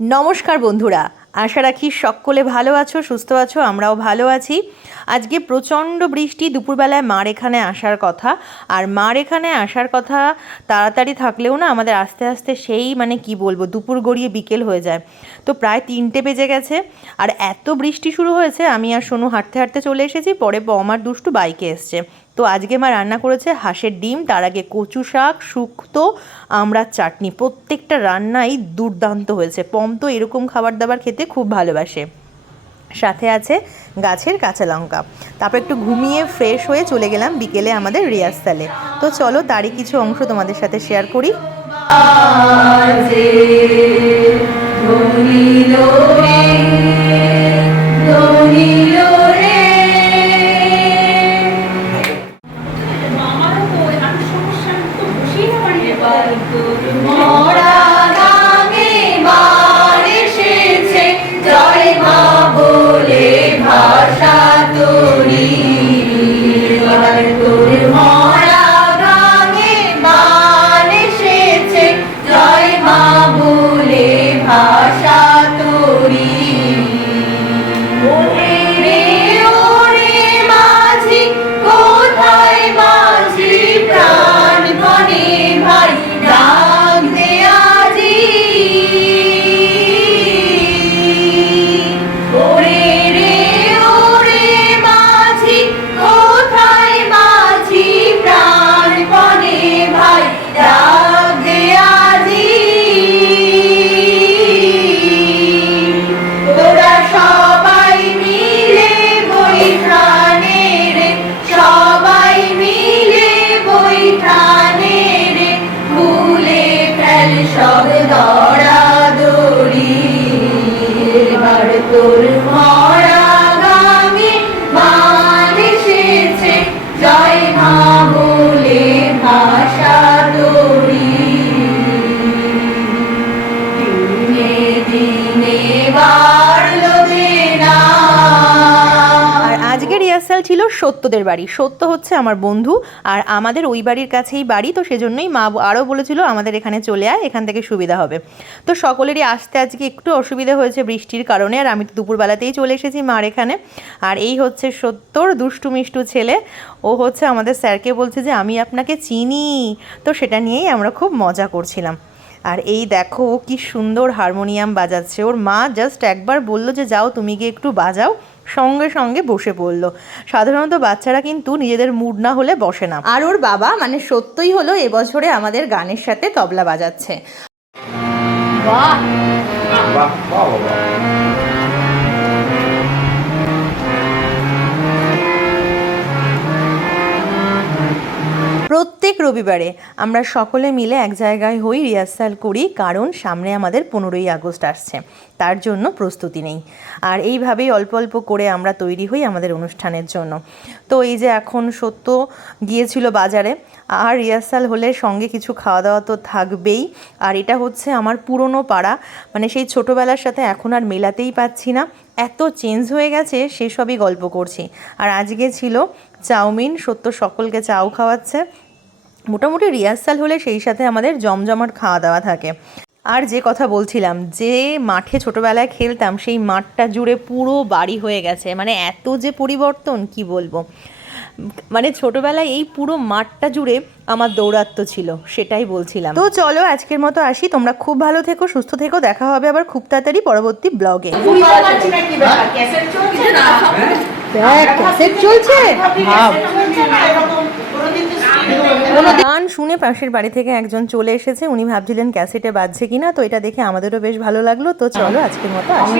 নমস্কার বন্ধুরা, আশা রাখি সকলে ভালো আছো, সুস্থ আছো। আমরাও ভালো আছি। আজকে প্রচণ্ড বৃষ্টি, দুপুরবেলায় মার এখানে আসার কথা। আর মার এখানে আসার কথা তাড়াতাড়ি থাকলেও না আমাদের আস্তে আস্তে সেই কি বলবো, দুপুর গড়িয়ে বিকেল হয়ে যায়। তো প্রায় 3টে বেজে গেছে। আর এত বৃষ্টি শুরু হয়েছে, আমি আর সোনু হাঁটতে হাঁটতে চলে এসেছি। পরে আমার দুষ্টু বাইকে এসছে। তো আজকে মা রান্না করেছে হাঁসের ডিম, তার আগে কচু শাক, শুক্তো, আমড়ার চাটনি। প্রত্যেকটা রান্নাই দুর্দান্ত হয়েছে। পম তো এরকম খাবার দাবার খেতে খুব ভালোবাসে। সাথে আছে গাছের কাঁচা লঙ্কা। তারপর একটু ঘুমিয়ে ফ্রেশ হয়ে চলে গেলাম বিকেলে আমাদের রিহার্সালে। তো চলো তারই কিছু অংশ তোমাদের সাথে শেয়ার করি। রিহার্সাল ছিল সত্যদের বাড়ি। সত্য হচ্ছে আমার বন্ধু, আর আমাদের ওই বাড়ির কাছেই বাড়ি। তো সেজন্যই মা আরও বলেছিল আমাদের এখানে চলে আয়, এখান থেকে সুবিধা হবে। তো সকলেরই আসতে আজকে একটু অসুবিধা হয়েছে বৃষ্টির কারণে। আর আমি তো দুপুরবেলাতেই চলে এসেছি মার এখানে। আর এই হচ্ছে সত্যর দুষ্টু মিষ্টু ছেলে। ও হচ্ছে আমাদের স্যারকে বলছে যে আমি আপনাকে চিনি। তো সেটা নিয়েই আমরা খুব মজা করছিলাম। আর এই দেখো কি সুন্দর হারমোনিয়াম বাজাচ্ছে। ওর মা জাস্ট একবার বলল যে যাও তুমি গিয়ে একটু বাজাও, সঙ্গে সঙ্গে বসে পড়লো। সাধারণত বাচ্চারা কিন্তু নিজেদের মুড না হলে বসে না। আর ওর বাবা সত্যই হলো এবছরে আমাদের গানের সাথে তবলা বাজাচ্ছে। বাহ বাহ বাহ বাহ। প্রত্যেক রবিবারে আমরা সকলে মিলে এক জায়গায় হই, রিহার্সাল করি, কারণ সামনে আমাদের 15ই আগস্ট আসছে, তার জন্য প্রস্তুতি নেই। আর এইভাবেই অল্প অল্প করে আমরা তৈরি হই আমাদের অনুষ্ঠানের জন্য। তো এই যে এখন সত্য গিয়েছিল বাজারে, আর রিহার্সাল হলে সঙ্গে কিছু খাওয়া দাওয়া তো থাকবেই। আর এটা হচ্ছে আমার পুরনো পাড়া, সেই ছোটোবেলার সাথে এখন আর মেলাতেই পাচ্ছি না, এত চেঞ্জ হয়ে গেছে, সেসবই গল্প করছি। আর আজকে ছিল চাউমিন, সত্য সকলকে চাউ খাওয়াচ্ছে। মোটামুটি রিহার্সাল হলে সেই সাথে আমাদের জমজমাট খাওয়া দাওয়া থাকে। আর যে কথা বলছিলাম, যে মাঠে ছোটোবেলায় খেলতাম, সেই মাঠটা জুড়ে পুরো বাড়ি হয়ে গেছে। এত যে পরিবর্তন কি বলবো। ছোটোবেলায় এই পুরো মাঠটা জুড়ে আমার দৌরাত্ম্য ছিল, সেটাই বলছিলাম। তো চলো আজকের মতো আসি। তোমরা খুব ভালো থেকো, সুস্থ থেকো। দেখা হবে আবার খুব তাড়াতাড়ি পরবর্তী ব্লগে। গান শুনে পাশের বাড়ি থেকে একজন চলে এসেছে। উনি ভাবছিলেন ক্যাসেটে বাজছে কিনা। তো এটা দেখে আমাদেরও বেশ ভালো লাগলো। তো চলো আজকের মতো আসি।